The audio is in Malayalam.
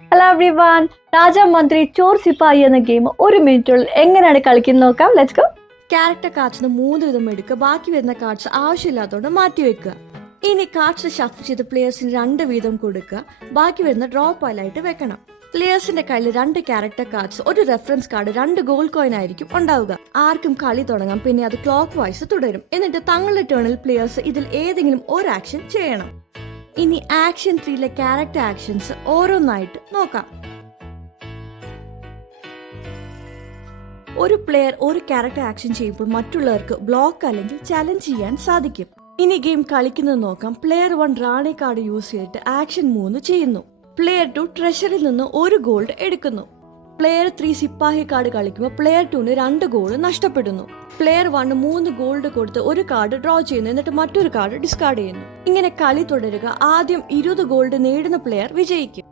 Hello every one. രാജാ മന്ത്രി ചോർ സിപ്പായി എന്ന ഗെയിം ഒരു മിനിറ്റുള്ളിൽ എങ്ങനെയാണ് കളിക്കുന്നത് നോക്കാം. Let's go. ക്യാരക്ടർ കാർഡ്സിന് 3 വിധം എടുക്കുക. ബാക്കി വരുന്ന കാർഡ്സ് ആവശ്യമില്ലാത്തതുകൊണ്ട് മാറ്റി വെക്കുക. ഇനി കാർഡ്സ് ഷഫിൾ ചെയ്ത് പ്ലേയേഴ്സിന് 2 വീതം കൊടുക്കുക. ബാക്കി വരുന്ന ഡ്രോ പൈലായിട്ട് വെക്കണം. പ്ലേയേഴ്സിന്റെ കയ്യിൽ 2 ക്യാരക്ടർ കാർഡ്സ്, ഒരു റെഫറൻസ് കാർഡ്, 2 ഗോൾഡ് കോയിൻ ആയിരിക്കും ഉണ്ടാവുക. ആർക്കും കളി തുടങ്ങാം. പിന്നെ അത് ക്ലോക്ക് വൈസ് തുടരും. എന്നിട്ട് തങ്ങളുടെ ടേണിൽ പ്ലേയേഴ്സ് ഇതിൽ ഏതെങ്കിലും ഒരു ആക്ഷൻ ചെയ്യണം. ഇനി ആക്ഷൻ 3ലെ ക്യാരക്ടർ ആക്ഷൻസ് ഓരോന്നായിട്ട് നോക്കാം. ഒരു പ്ലെയർ ഒരു ക്യാരക്ടർ ആക്ഷൻ ചെയ്യുമ്പോൾ മറ്റുള്ളവർക്ക് ബ്ലോക്ക് അല്ലെങ്കിൽ ചലഞ്ച് ചെയ്യാൻ സാധിക്കും. ഇനി ഗെയിം കളിക്കുന്നത് നോക്കാം. പ്ലെയർ 1 റാണി കാർഡ് യൂസ് ചെയ്തിട്ട് ആക്ഷൻ 3 ചെയ്യുന്നു. പ്ലെയർ 2 ട്രഷറിൽ നിന്ന് 1 ഗോൾഡ് എടുക്കുന്നു. പ്ലെയർ 3 സിപ്പാഹി കാർഡ് കളിക്കുമ്പോൾ പ്ലെയർ 2ന് 2 ഗോൾഡ് നഷ്ടപ്പെടുന്നു. പ്ലെയർ 1 3 ഗോൾഡ് കൊടുത്ത് ഒരു കാർഡ് ഡ്രോ ചെയ്യുന്നു. എന്നിട്ട് മറ്റൊരു കാർഡ് ഡിസ്കാർഡ് ചെയ്യുന്നു. ഇങ്ങനെ കളി തുടരുക. ആദ്യം 20 ഗോൾഡ് നേടുന്ന പ്ലെയർ വിജയിക്കും.